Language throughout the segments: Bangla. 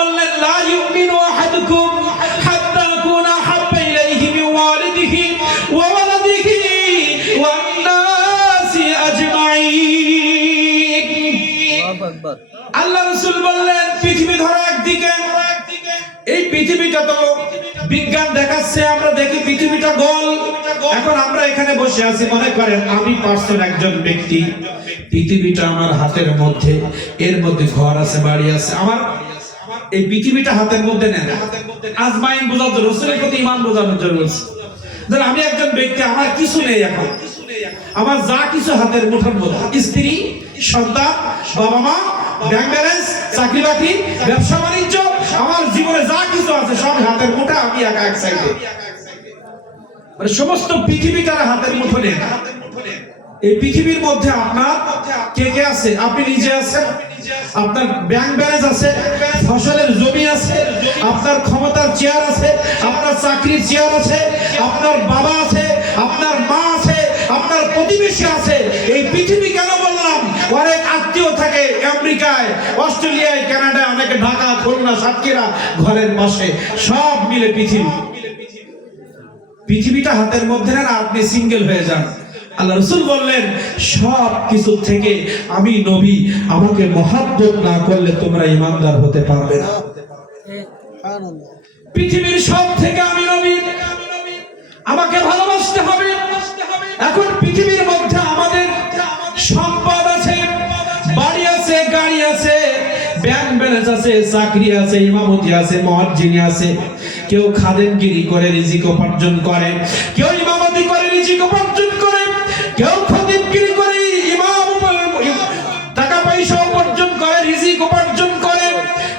বললেন লা ইউমিনু আহাদুকুম হাত্তা আকুনা হাব্বা ইলাইহি মিন ওয়ালিদিহি ওয়া ওয়ালাদিহি ওয়ান নাসি আজমাইন। আল্লাহু আকবার। আল্লাহ রাসূল বললেন পৃথিবী ধরো একদিকে, এই পৃথিবীটা তো বিজ্ঞান দেখাচ্ছে, আমরা দেখি পৃথিবীটা গোল। এখন আমরা এখানে বসে আছি, মনে করেন আমি পার্সন একজন ব্যক্তি, পৃথিবীটা আমার হাতের মধ্যে, এর মধ্যে ঘর আছে, বাড়ি আছে, আমার এই পৃথিবীটা হাতের মধ্যে নেন। আজমাইন বোঝাতে রাসূলের প্রতি ঈমান বোঝানোর জন্য বলছি। ধর আমি একজন ব্যক্তি, আমার কিছু নেই, এখন আমার যা কিছু হাতের মুঠোর মধ্যে, স্ত্রী, সন্তান, বাবা মা, ব্যাংক ব্যালেন্স, চাকরি বাকরি, ব্যবসা বাণিজ্য, আমার জীবনে যা কিছু আছে সব হাতের মুঠা, আমি একা এক সাইডে। মানে সমস্ত পৃথিবীটা হাতের মুঠো নেন। এই পৃথিবীর মধ্যে আপনার কে কে আছে? আপনি নিজে আছেন, আপনার ব্যাংক ব্যালেন্স আছে, ফসলের জমি আছে, আপনার ক্ষমতার চেয়ার আছে, আপনার চাকরির চেয়ার আছে, আপনার বাবা আছে, আপনার মা আছে, আপনার প্রতিবেশী আছে। এই পৃথিবী কেন বললাম? অনেক আত্মীয় থাকে আমেরিকায়, অস্ট্রেলিয়ায়, কানাডায়, অনেকে ঢাকা, খুলনা, সাতক্ষীরা, ঘরের পাশে, সব মিলে পৃথিবী। পৃথিবীটা হাতের মধ্যে না, আপনি সিঙ্গেল হয়ে যান। আল্লাহ রাসূল বললেন সব কিছু থেকে আমি নবী, আমাকে মহব্বত না করলে তোমরা ঈমানদার হতে পারবে না। পৃথিবীর সব থেকে আমি নবী, আমাকে ভালোবাসতে হবে। এখন পৃথিবীর মধ্যে আমাদের সম্পদ আছে, বাড়ি আছে, গাড়ি আছে, ব্যাংক ব্যালেন্স আছে, চাকরি আছে, ইমামতি আছে, মুয়াজ্জিন আছে। কেউ খাদেমগিরি করে রিজিক উপার্জন করে, কেউ ইমামতি করে রিজিক উপার্জন করে, কেউ খতিবগিরি করে টাকা পয়সা উপার্জন করে, রিজিক উপার্জন করে,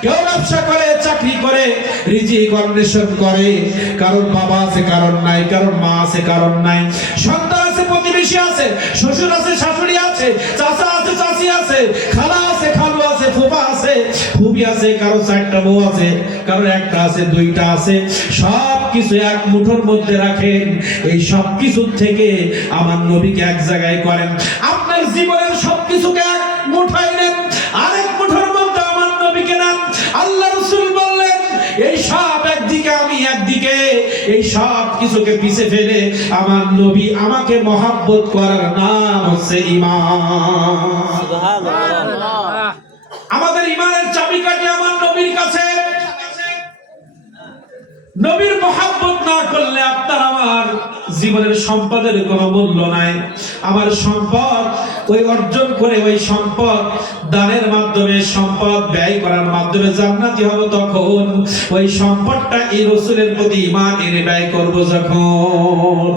কেউ ব্যবসা করে, চাকরি করে, রিজিক অন্বেষণ করে। কারণ বাবা আছে, কারণ নাই, কারণ মা আছে, কারণ নাই, সন্তান আছে, প্রতিবেশী আছে, শ্বশুর আছে, শাশুড়ি আছে, চাচা আছে, চাচি আছে, খালা আছে, খালু আছে, ফুফা আছে, ফুফি আছে, কারো চারটা বউ আছে, কারো একটা আছে, দুইটা আছে। সব কিছু এক মুঠোর মধ্যে রাখেন। এই সব কিছু থেকে আমার নবীকে এক জায়গায় করেন। আপনার জীবনের সবকিছুকে এক মুঠায় নেন, আরেক মুঠোর মধ্যে আমার নবীকে নেন। আল্লাহ রাসূল বললেন এই সব একদিকে, আমি একদিকে, এই সব কিছুকে পিছে ফেলে আমার নবী, আমাকে মহব্বত করার নাম হচ্ছে ঈমান। সুবহানাল্লাহ। আমাদের ঈমানের চাবিকাঠি আমার নবীর কাছে। নবীর মহব্বত না করলে আপনার আমার জীবনের সম্পদের কোনো মূল্য নাই। আমার সম্পদ ওই অর্জন করে, ওই সম্পদ দানের মাধ্যমে, সম্পদ ব্যয় করার মাধ্যমে জান্নাতি হব তখন, ওই সম্পদটা এই রাসূলের প্রতি ঈমান এনে ব্যয় করব যখন।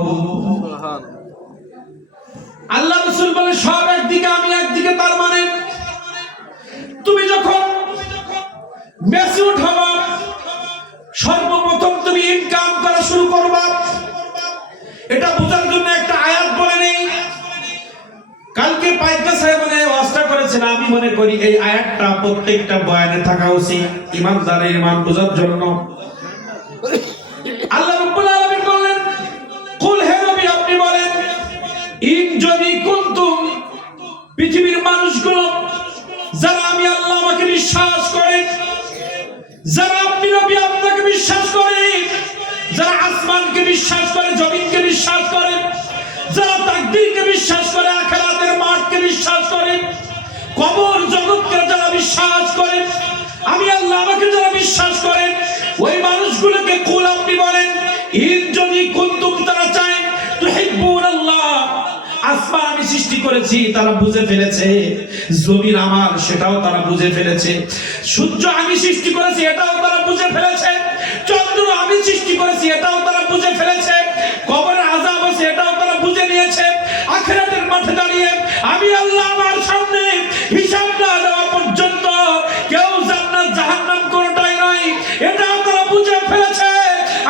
আল্লাহ রাসূল বলে সব একদিকে, আমি একদিকে। তার মানে তুমি যখন ম্যাচিউরড হবা, সর্বপ্রথম তুমি ইনকাম করা শুরু করবা। এটা বোঝার জন্য একটা আয়াত বলে নেই। কালকে পাইকা সাহেব ওয়াজটা করেছেন, আমি মনে করি এই আয়াতটা প্রত্যেকটা বয়ানে থাকা উচিত, ইমানদারের ঈমান বোঝার জন্য। আল্লাহ রাব্বুল আলামিন বললেন কুল, হে নবী আপনি বলেন, ইন যদি কুনতুম, পৃথিবীর মানুষগুলো যারা আমি আল্লাহ আমাকে বিশ্বাস করে, যারা আপনি নবী আপনাকে বিশ্বাস করে, যারা আসমানকে বিশ্বাস করে, জমিনকে বিশ্বাস করে, যারা তাকদীরকে বিশ্বাস করে, আখিরাতের মাঠকে বিশ্বাস করে, কবর জগৎকে যারা বিশ্বাস করে, আমি আল্লাহ আমাকে যারা বিশ্বাস করে, ওই মানুষগুলোকে কুল আপনি বলেন, ইন যদি কুনতুম, তারা চায়, তুহিব্বুনাল্লাহ, আসমান আমি সৃষ্টি করেছি তারা বুঝে ফেলেছে, জমিন আমার সেটাও তারা বুঝে ফেলেছে, সূর্য আমি সৃষ্টি করেছি এটাও তারা বুঝে ফেলেছে, চন্দ্র আমি সৃষ্টি করেছি এটাও তারা বুঝে ফেলেছে, কবরের আযাব আছে এটাও তারা বুঝে নিয়েছে, আখিরাতের মাঠে দাঁড়িয়ে আমি আল্লাহ আমার সামনে হিসাব না দেওয়া পর্যন্ত কেউ জান্নাত জাহান্নাম কোনটাই নয় এটাও তারা বুঝে ফেলেছে,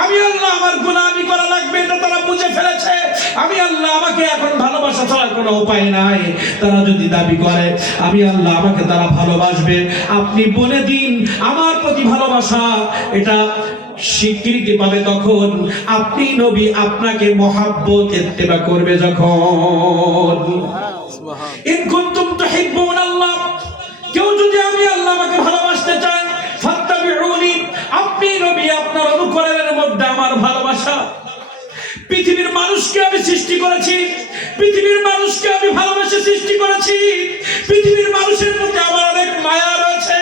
আমি আল্লাহ আমার গুনাহ করা লাগবে এটা তারা বুঝে ফেলেছে, আমি আল্লাহ আমাকে এখন ভালোবাসা ছাড়া কোনো উপায় নাই। তারা যদি দাবি করে আমি আল্লাহ আমাকে তারা ভালোবাসবে, আপনি বলে দিন আমার প্রতি ভালোবাসা এটা স্বীকৃতি পাবে তখন আপনি নবী আপনাকে মহব্বত ইত্তেবা করবে যখন। ইন কুনতুম তুহিব্বুনাল্লাহ, কেউ যদি আমি আল্লাহ আমাকে ভালোবাসতে চায়, ফাত্তাবিউ মানুষকে আমি সৃষ্টি করেছি, পৃথিবীর মানুষকে আমি ভালোবেসে সৃষ্টি করেছি। পৃথিবীর মানুষের প্রতি আমার অনেক মায়া রয়েছে,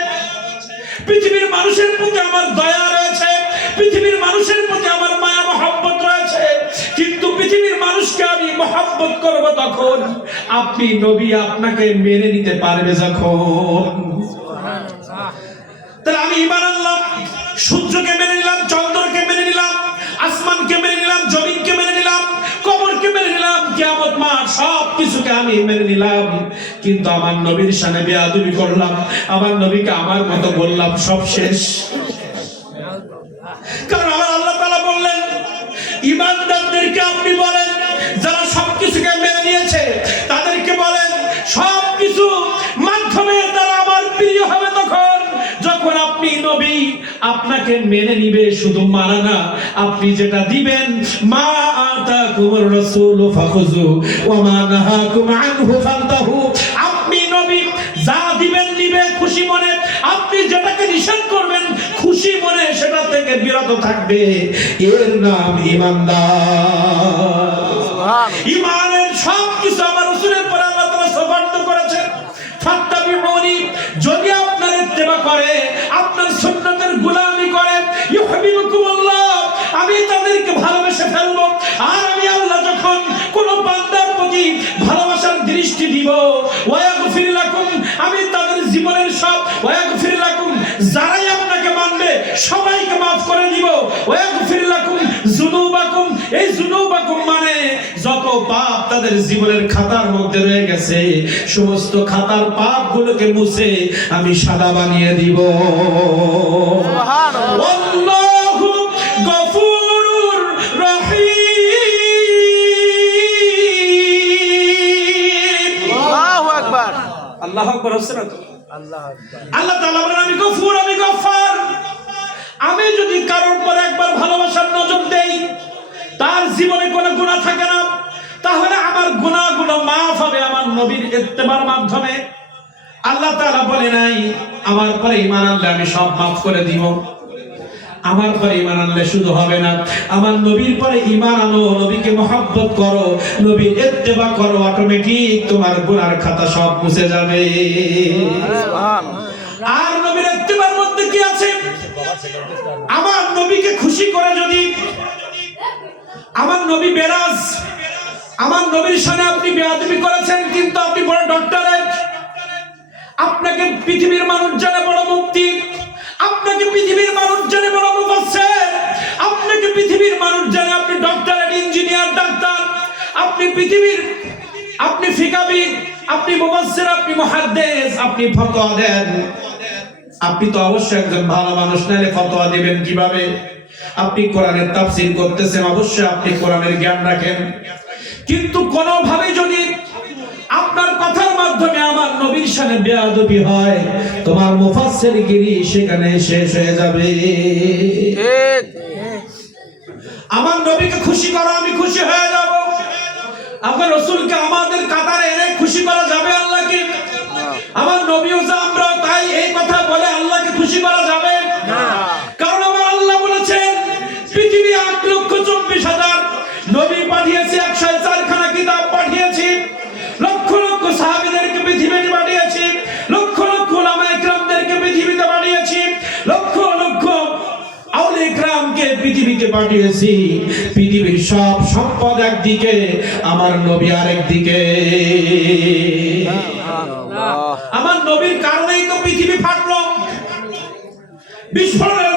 পৃথিবীর মানুষের প্রতি আমার দয়া রয়েছে, পৃথিবীর মানুষের প্রতি আমার মায়া মহব্বত রয়েছে। কিন্তু পৃথিবীর মানুষকে আমি মহব্বত করব তখন আপনি নবী আপনাকে মেনে নিতে পারবে যখন। তাহলে আমি ঈমান আনলাম, সূর্যকে মেনে নিলাম, চন্দ্রকে মেনে নিলাম, আসমানকে মেনে নিলাম, জমিনকে মেনে নিলাম, কবরকে মেনে নিলাম, কিয়ামত মাঠ সব কিছুকে আমি মেনে নিলাম। কিন্তু আমার নবীর শানে বেয়াদবি করলাম, আমার নবীকে আমার মতো বললাম, সব শেষ। কারণ আমার আল্লাহ তাআলা বললেন, ঈমানদারদেরকে আপনি বলেন, যারা সবকিছুকে মেনে নিয়েছে তাদেরকে বলেন সবকিছু মাধ্যমে তারা আমার প্রিয় হবে তখন যখন আপনি নবী আপনাকে মেনে নিবে। শুধু মানা না, আপনি যেটা দিবেন, মা আতাকুমুর রাসূলু ফাখুযু ওয়া মা নাহাকুম আনহু ফান্তাহু। আপনি নবী যা দিবেন নিবে খুশি মনে, আপনি যেটাকে নিষেধ করবেন খুশি মনে সেটা থেকে বিরত থাকবে। এর নাম ঈমানদার। ঈমানের সব কিছু আমার রাসূলের পরে আল্লাহ তাআলা সুবহানাহু করেছেন। ফাত্তাবিউনি, যদি আপনার ইত্তেবা করে, আপনার সুন্নাতের গোলামি করে, ইউহিব্বুকুমুল্লাহ, আমি তাদেরকে ভালোবেসে ফেলবো। আর আমি আল্লাহ যখন কোন বান্দার প্রতি ভালোবাসার দৃষ্টি দিব, ওয়ায়াগফির লাকুম, আমি তাদের জীবনের সব, ওয়ায়াগফির লাকুম, যারাই আপনাকে মানবে সবাইকে মাফ করে দিব। ওয়ায়াগফির লাকুম যুনুবাকুম, এই যুনুবাকুম মানে যত পাপ তাদের জীবনের খাতার মধ্যে রয়ে গেছে সমস্ত খাতার পাপগুলোকে মুছে আমি সাদা বানিয়ে দিব। সুবহানাল্লাহ। আল্লাহু গফুরুর রহিম। আল্লাহু আকবার। আল্লাহু আকবার। আল্লাহ তাআলা বলেন, আমি গফুর, আমি গফফার। আমি যদি কারোর পর একবার ভালোবাসার নজর দেই, তার জীবনে কোনো গুনাহ থাকে না, তাহলে আমার গুনাহগুলো মাফ হবে আমার নবীর ইত্তেবার মাধ্যমে। আল্লাহ তাআলা বলে নাই আমার পরে ঈমান আনলে আমি সব মাফ করে দিব। আমার পরে ঈমান আনলে শুধু হবে না, আমার নবীর পরে ঈমান আনো, নবীকে মহব্বত করো, নবীর ইত্তেবা করো, অটোমেটিক তোমার গুনার খাতা সব মুছে যাবে। সুবহানাল্লাহ। আর নবীর ইত্তেবার মধ্যে কি আছে? আমার নবীকে খুশি করে, যদি আমার নবী বেরাজ, আমার নবীর সামনে আপনি বেয়াদবি করেছেন, কিন্তু আপনি বড় ডক্টরেট, আপনাকে পৃথিবীর মানুষ জানে বড় মুফতি, আপনাকে পৃথিবীর মানুষ জানে বড় মুফাসসির, আপনাকে পৃথিবীর মানুষ জানে আপনি ডক্টরেট, ইঞ্জিনিয়ার, ডাক্তার, আপনি পৃথিবীর, আপনি ফিকাহবিদ, আপনি মুফাসসির, আপনি মুহাদ্দিস, আপনি ফতোয়া দেন। আপনি তো অবশ্যই একজন ভালো মানুষ, নাইলে ফতোয়া দিবেন কিভাবে? আপনি কোরআনের তাফসীর করতেছেন, অবশ্যই আপনি কোরআনের জ্ঞান রাখেন। কিন্তু কোনোভাবে যদি আপনার কথার মাধ্যমে আমার নবীর শানে বেয়াদবি হয়, তোমার মুফাসসিরগিরি সেখানে শেষ হয়ে যাবে। ঠিক। আমার নবীকে খুশি করো, আমি খুশি হয়ে যাব। আমার রাসূলকে আমাদের কাতারে এনে খুশি করা যাবে আল্লাহকে? আমার নবীও যা আমরা তাই, এই কথা বলে আল্লাহকে খুশি করা যাবে না। কারণ আমার আল্লাহ বলেছেন পৃথিবী 8,24,000 নবী পাঠিয়েছি, 104 খানা কিতাব পাঠিয়েছি, লক্ষ লক্ষ সাহাবীদেরকে পৃথিবীতে পাঠিয়েছি, লক্ষ লক্ষ উলামায়ে কেরামদেরকে পৃথিবীতে পাঠিয়েছি, লক্ষ লক্ষ আউলিয়া কেরামকে পৃথিবীতে পাঠিয়েছি। পৃথিবীর সব সম্পদ একদিকে, আমার নবী আরেকদিকে। আমার নবীর কারণেই তো পৃথিবী ফাটলো, বিস্ফোরণের